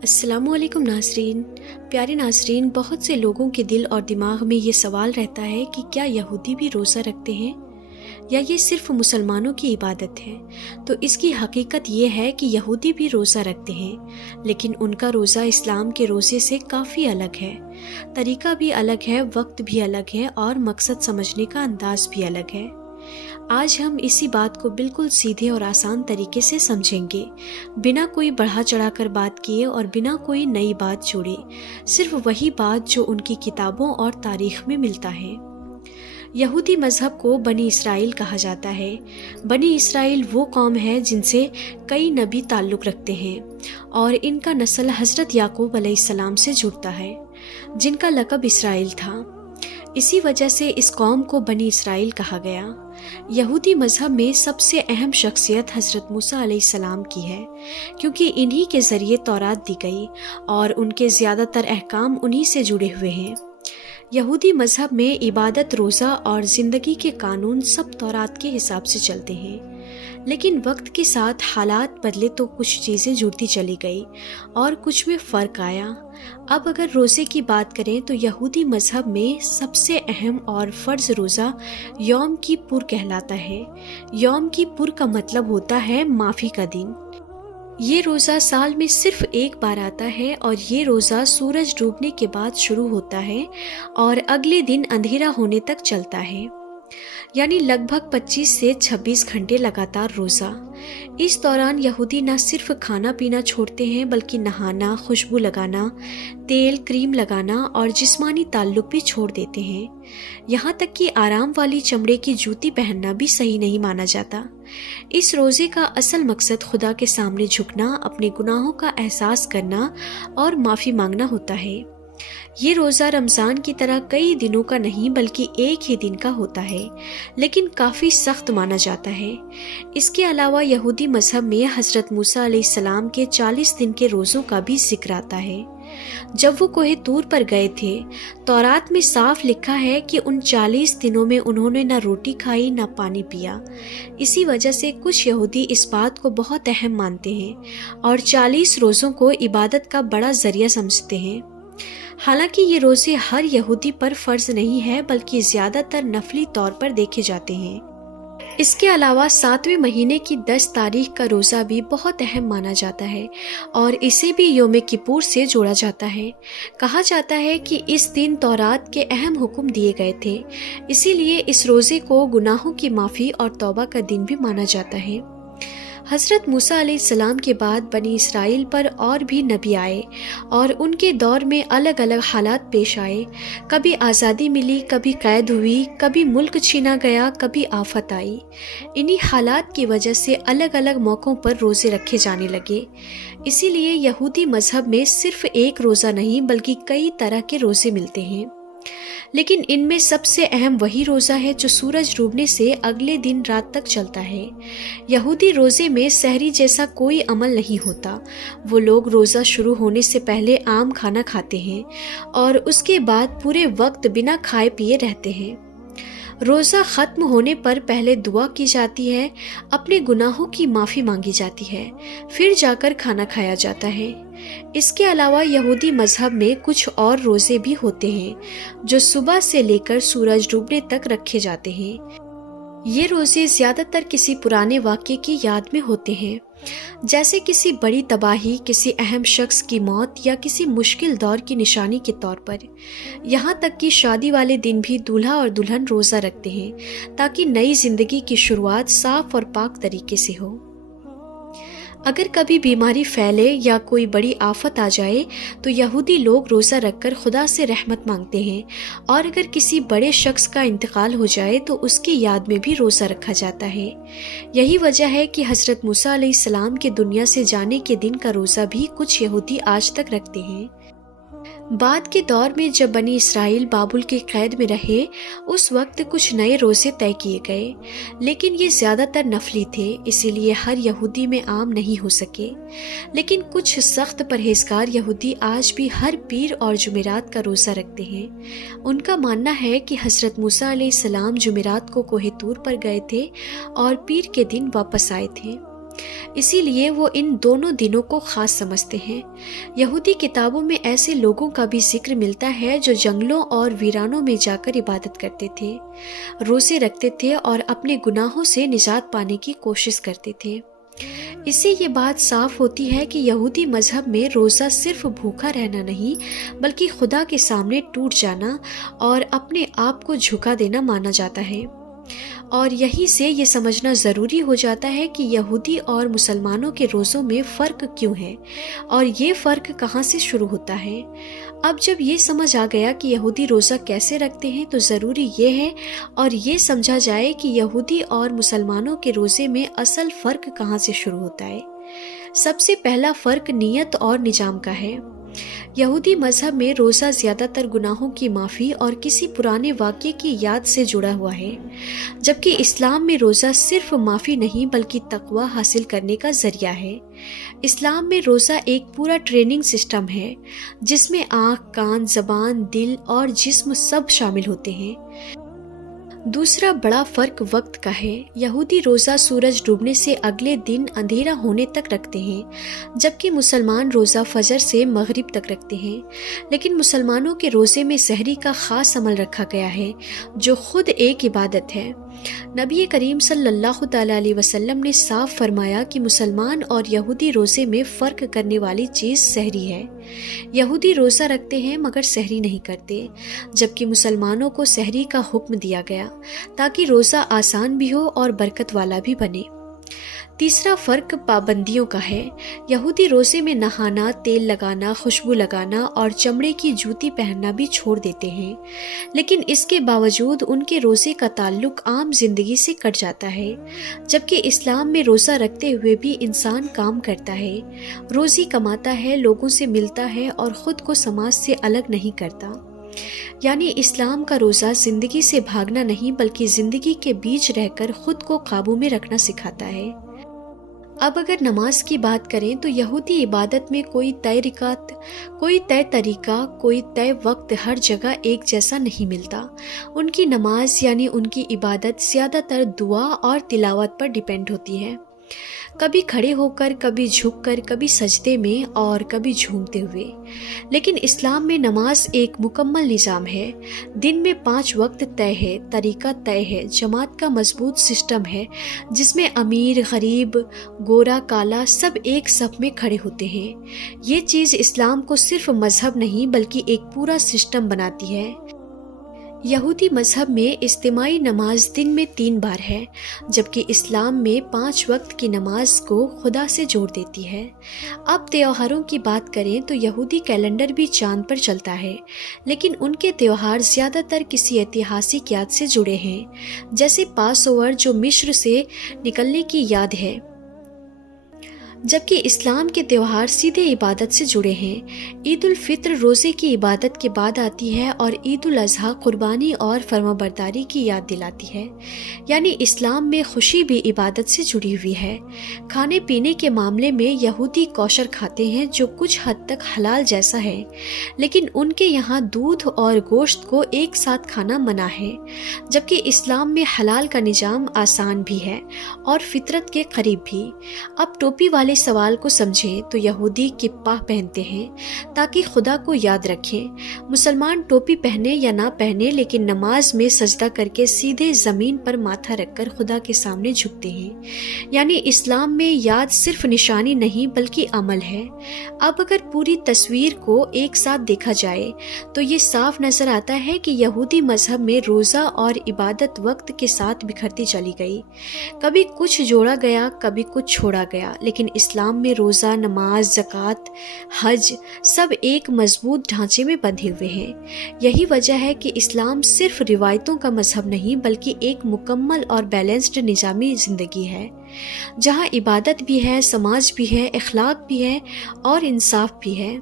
السلام علیکم ناظرین۔ پیارے ناظرین، بہت سے لوگوں کے دل اور دماغ میں یہ سوال رہتا ہے کہ کیا یہودی بھی روزہ رکھتے ہیں یا یہ صرف مسلمانوں کی عبادت ہے؟ تو اس کی حقیقت یہ ہے کہ یہودی بھی روزہ رکھتے ہیں، لیکن ان کا روزہ اسلام کے روزے سے کافی الگ ہے۔ طریقہ بھی الگ ہے، وقت بھی الگ ہے اور مقصد سمجھنے کا انداز بھی الگ ہے۔ آج ہم اسی بات کو بالکل سیدھے اور آسان طریقے سے سمجھیں گے، بنا کوئی بڑھا چڑھا کر بات کیے اور بنا کوئی نئی بات جوڑے، صرف وہی بات جو ان کی کتابوں اور تاریخ میں ملتا ہے۔ یہودی مذہب کو بنی اسرائیل کہا جاتا ہے۔ بنی اسرائیل وہ قوم ہے جن سے کئی نبی تعلق رکھتے ہیں اور ان کا نسل حضرت یعقوب علیہ السلام سے جڑتا ہے، جن کا لقب اسرائیل تھا۔ اسی وجہ سے اس قوم کو بنی اسرائیل کہا گیا۔ یہودی مذہب میں سب سے اہم شخصیت حضرت موسیٰ علیہ السلام کی ہے، کیونکہ انہی کے ذریعے تورات دی گئی اور ان کے زیادہ تر احکام انہی سے جڑے ہوئے ہیں۔ یہودی مذہب میں عبادت، روزہ اور زندگی کے قانون سب تورات کے حساب سے چلتے ہیں، لیکن وقت کے ساتھ حالات بدلے تو کچھ چیزیں جڑتی چلی گئی اور کچھ میں فرق آیا۔ اب اگر روزے کی بات کریں تو یہودی مذہب میں سب سے اہم اور فرض روزہ یوم کپر کہلاتا ہے۔ یوم کپر کا مطلب ہوتا ہے معافی کا دن۔ یہ روزہ سال میں صرف ایک بار آتا ہے اور یہ روزہ سورج ڈوبنے کے بعد شروع ہوتا ہے اور اگلے دن اندھیرا ہونے تک چلتا ہے، یعنی لگ بھگ 25 سے 26 گھنٹے لگاتار روزہ۔ اس دوران یہودی نہ صرف کھانا پینا چھوڑتے ہیں بلکہ نہانا، خوشبو لگانا، تیل کریم لگانا اور جسمانی تعلق بھی چھوڑ دیتے ہیں۔ یہاں تک کہ آرام والی چمڑے کی جوتی پہننا بھی صحیح نہیں مانا جاتا۔ اس روزے کا اصل مقصد خدا کے سامنے جھکنا، اپنے گناہوں کا احساس کرنا اور معافی مانگنا ہوتا ہے۔ یہ روزہ رمضان کی طرح کئی دنوں کا نہیں بلکہ ایک ہی دن کا ہوتا ہے، لیکن کافی سخت مانا جاتا ہے۔ اس کے علاوہ یہودی مذہب میں حضرت موسیٰ علیہ السلام کے 40 دن کے روزوں کا بھی ذکر آتا ہے۔ جب وہ کوہ طور پر گئے تھے، تورات میں صاف لکھا ہے کہ ان 40 دنوں میں انہوں نے نہ روٹی کھائی نہ پانی پیا۔ اسی وجہ سے کچھ یہودی اس بات کو بہت اہم مانتے ہیں اور 40 روزوں کو عبادت کا بڑا ذریعہ سمجھتے ہیں۔ حالانکہ یہ روزے ہر یہودی پر فرض نہیں ہے بلکہ زیادہ تر نفلی طور پر دیکھے جاتے ہیں۔ اس کے علاوہ 7ویں مہینے کی 10 تاریخ کا روزہ بھی بہت اہم مانا جاتا ہے اور اسے بھی یوم کپور سے جوڑا جاتا ہے۔ کہا جاتا ہے کہ اس دن تورات کے اہم حکم دیے گئے تھے، اسی لیے اس روزے کو گناہوں کی معافی اور توبہ کا دن بھی مانا جاتا ہے۔ حضرت موسیٰ علیہ السلام کے بعد بنی اسرائیل پر اور بھی نبی آئے اور ان کے دور میں الگ الگ حالات پیش آئے۔ کبھی آزادی ملی، کبھی قید ہوئی، کبھی ملک چھینا گیا، کبھی آفت آئی۔ انہی حالات کی وجہ سے الگ الگ موقعوں پر روزے رکھے جانے لگے۔ اسی لیے یہودی مذہب میں صرف ایک روزہ نہیں بلکہ کئی طرح کے روزے ملتے ہیں، لیکن ان میں سب سے اہم وہی روزہ ہے جو سورج ڈوبنے سے اگلے دن رات تک چلتا ہے۔ یہودی روزے میں سحری جیسا کوئی عمل نہیں ہوتا۔ وہ لوگ روزہ شروع ہونے سے پہلے عام کھانا کھاتے ہیں اور اس کے بعد پورے وقت بنا کھائے پیے رہتے ہیں۔ روزہ ختم ہونے پر پہلے دعا کی جاتی ہے، اپنے گناہوں کی معافی مانگی جاتی ہے، پھر جا کر کھانا کھایا جاتا ہے۔ اس کے علاوہ یہودی مذہب میں کچھ اور روزے بھی ہوتے ہیں جو صبح سے لے کر سورج ڈوبنے تک رکھے جاتے ہیں۔ یہ روزے زیادہ تر کسی پرانے واقعے کی یاد میں ہوتے ہیں، جیسے کسی بڑی تباہی، کسی اہم شخص کی موت یا کسی مشکل دور کی نشانی کے طور پر۔ یہاں تک کہ شادی والے دن بھی دولہا اور دلہن روزہ رکھتے ہیں تاکہ نئی زندگی کی شروعات صاف اور پاک طریقے سے ہو۔ اگر کبھی بیماری پھیلے یا کوئی بڑی آفت آ جائے تو یہودی لوگ روزہ رکھ کر خدا سے رحمت مانگتے ہیں، اور اگر کسی بڑے شخص کا انتقال ہو جائے تو اس کی یاد میں بھی روزہ رکھا جاتا ہے۔ یہی وجہ ہے کہ حضرت موسیٰ علیہ السلام کے دنیا سے جانے کے دن کا روزہ بھی کچھ یہودی آج تک رکھتے ہیں۔ بعد کے دور میں جب بنی اسرائیل بابل کے قید میں رہے، اس وقت کچھ نئے روزے طے کیے گئے، لیکن یہ زیادہ تر نفلی تھے، اسی لیے ہر یہودی میں عام نہیں ہو سکے۔ لیکن کچھ سخت پرہیزگار یہودی آج بھی ہر پیر اور جمعرات کا روزہ رکھتے ہیں۔ ان کا ماننا ہے کہ حضرت موسیٰ علیہ السلام جمعرات کو کوہ طور پر گئے تھے اور پیر کے دن واپس آئے تھے۔ اسی لیے وہ ان دونوں دنوں کو خاص سمجھتے ہیں۔ یہودی کتابوں میں ایسے لوگوں کا بھی ذکر ملتا ہے جو جنگلوں اور ویرانوں میں جا کر عبادت کرتے تھے، روزے رکھتے تھے اور اپنے گناہوں سے نجات پانے کی کوشش کرتے تھے۔ اس سے یہ بات صاف ہوتی ہے کہ یہودی مذہب میں روزہ صرف بھوکا رہنا نہیں بلکہ خدا کے سامنے ٹوٹ جانا اور اپنے آپ کو جھکا دینا مانا جاتا ہے۔ اور یہی سے یہ سمجھنا ضروری ہو جاتا ہے کہ یہودی اور مسلمانوں کے روزوں میں فرق کیوں ہے اور یہ فرق کہاں سے شروع ہوتا ہے۔ اب جب یہ سمجھ آ گیا کہ یہودی روزہ کیسے رکھتے ہیں تو ضروری یہ ہے اور یہ سمجھا جائے کہ یہودی اور مسلمانوں کے روزے میں اصل فرق کہاں سے شروع ہوتا ہے۔ سب سے پہلا فرق نیت اور نظام کا ہے۔ یہودی مذہب میں روزہ زیادہ تر گناہوں کی معافی اور کسی پرانے واقعے کی یاد سے جڑا ہوا ہے، جبکہ اسلام میں روزہ صرف معافی نہیں بلکہ تقوی حاصل کرنے کا ذریعہ ہے۔ اسلام میں روزہ ایک پورا ٹریننگ سسٹم ہے جس میں آنکھ، کان، زبان، دل اور جسم سب شامل ہوتے ہیں۔ دوسرا بڑا فرق وقت کا ہے۔ یہودی روزہ سورج ڈوبنے سے اگلے دن اندھیرا ہونے تک رکھتے ہیں، جبکہ مسلمان روزہ فجر سے مغرب تک رکھتے ہیں۔ لیکن مسلمانوں کے روزے میں سحری کا خاص عمل رکھا گیا ہے جو خود ایک عبادت ہے۔ نبی کریم صلی اللہ تعالیٰ علیہ وسلم نے صاف فرمایا کہ مسلمان اور یہودی روزے میں فرق کرنے والی چیز سحری ہے۔ یہودی روزہ رکھتے ہیں مگر سحری نہیں کرتے، جبکہ مسلمانوں کو سحری کا حکم دیا گیا تاکہ روزہ آسان بھی ہو اور برکت والا بھی بنے۔ تیسرا فرق پابندیوں کا ہے۔ یہودی روزے میں نہانا، تیل لگانا، خوشبو لگانا اور چمڑے کی جوتی پہننا بھی چھوڑ دیتے ہیں، لیکن اس کے باوجود ان کے روزے کا تعلق عام زندگی سے کٹ جاتا ہے، جبکہ اسلام میں روزہ رکھتے ہوئے بھی انسان کام کرتا ہے، روزی کماتا ہے، لوگوں سے ملتا ہے اور خود کو سماج سے الگ نہیں کرتا۔ یعنی اسلام کا روزہ زندگی سے بھاگنا نہیں بلکہ زندگی کے بیچ رہ کر خود کو قابو میں رکھنا سکھاتا ہے۔ اب اگر نماز کی بات کریں تو یہودی عبادت میں کوئی طے رکعت، کوئی طے طریقہ، کوئی طے وقت ہر جگہ ایک جیسا نہیں ملتا۔ ان کی نماز یعنی ان کی عبادت زیادہ تر دعا اور تلاوت پر ڈیپینڈ ہوتی ہے، کبھی کھڑے ہو کر، کبھی جھک کر، کبھی سجدے میں اور کبھی جھومتے ہوئے۔ لیکن اسلام میں نماز ایک مکمل نظام ہے، دن میں 5 وقت طے ہے، طریقہ طے ہے، جماعت کا مضبوط سسٹم ہے جس میں امیر، غریب، گورا، کالا سب ایک صف میں کھڑے ہوتے ہیں۔ یہ چیز اسلام کو صرف مذہب نہیں بلکہ ایک پورا سسٹم بناتی ہے۔ یہودی مذہب میں اجتماعی نماز دن میں 3 بار ہے، جبکہ اسلام میں 5 وقت کی نماز کو خدا سے جوڑ دیتی ہے۔ اب تہواروں کی بات کریں تو یہودی کیلنڈر بھی چاند پر چلتا ہے، لیکن ان کے تہوار زیادہ تر کسی ایتہاسک یاد سے جڑے ہیں، جیسے پاس اوور جو مصر سے نکلنے کی یاد ہے، جبکہ اسلام کے تہوار سیدھے عبادت سے جڑے ہیں۔ عید الفطر روزے کی عبادت کے بعد آتی ہے اور عید الاضحیٰ قربانی اور فرمانبرداری کی یاد دلاتی ہے۔ یعنی اسلام میں خوشی بھی عبادت سے جڑی ہوئی ہے۔ کھانے پینے کے معاملے میں یہودی کوشر کھاتے ہیں جو کچھ حد تک حلال جیسا ہے، لیکن ان کے یہاں دودھ اور گوشت کو ایک ساتھ کھانا منع ہے، جبکہ اسلام میں حلال کا نظام آسان بھی ہے اور فطرت کے قریب بھی۔ اب ٹوپی والے سوال کو سمجھیں تو یہودی کپا پہنتے ہیں تاکہ خدا کو یاد رکھیں۔ مسلمان ٹوپی پہنے یا نہ پہنے لیکن نماز میں سجدہ کر کے سیدھے زمین پر ماتھا رکھ کر خدا کے سامنے جھکتے ہیں۔ یعنی اسلام میں یاد صرف نشانی نہیں بلکہ عمل ہے۔ اب اگر پوری تصویر کو ایک ساتھ دیکھا جائے تو یہ صاف نظر آتا ہے کہ یہودی مذہب میں روزہ اور عبادت وقت کے ساتھ بکھرتی چلی گئی، کبھی کچھ جوڑا گیا، کبھی کچھ چھوڑا گیا، لیکن اسلام میں روزہ، نماز، زکوٰۃ، حج سب ایک مضبوط ڈھانچے میں بندھے ہوئے ہیں۔ یہی وجہ ہے کہ اسلام صرف روایتوں کا مذہب نہیں بلکہ ایک مکمل اور بیلنسڈ نظامی زندگی ہے، جہاں عبادت بھی ہے، سماج بھی ہے، اخلاق بھی ہے اور انصاف بھی ہے۔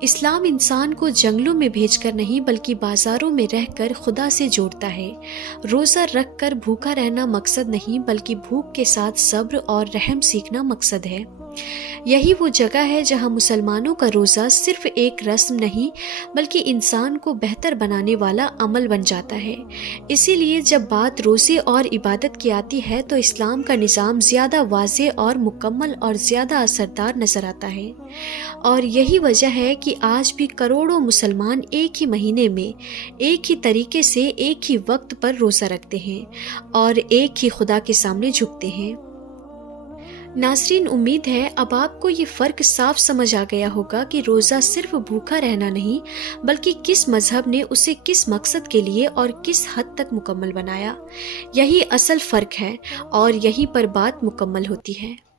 اسلام انسان کو جنگلوں میں بھیج کر نہیں بلکہ بازاروں میں رہ کر خدا سے جوڑتا ہے۔ روزہ رکھ کر بھوکا رہنا مقصد نہیں بلکہ بھوک کے ساتھ صبر اور رحم سیکھنا مقصد ہے۔ یہی وہ جگہ ہے جہاں مسلمانوں کا روزہ صرف ایک رسم نہیں بلکہ انسان کو بہتر بنانے والا عمل بن جاتا ہے۔ اسی لیے جب بات روزے اور عبادت کی آتی ہے تو اسلام کا نظام زیادہ واضح اور مکمل اور زیادہ اثردار نظر آتا ہے۔ اور یہی وجہ ہے کہ آج بھی کروڑوں مسلمان ایک ہی مہینے میں ایک ہی طریقے سے ایک ہی وقت پر روزہ رکھتے ہیں اور ایک ہی خدا کے سامنے جھکتے ہیں۔ ناظرین، امید ہے اب آپ کو یہ فرق صاف سمجھ آ گیا ہوگا کہ روزہ صرف بھوکا رہنا نہیں بلکہ کس مذہب نے اسے کس مقصد کے لیے اور کس حد تک مکمل بنایا۔ یہی اصل فرق ہے اور یہیں پر بات مکمل ہوتی ہے۔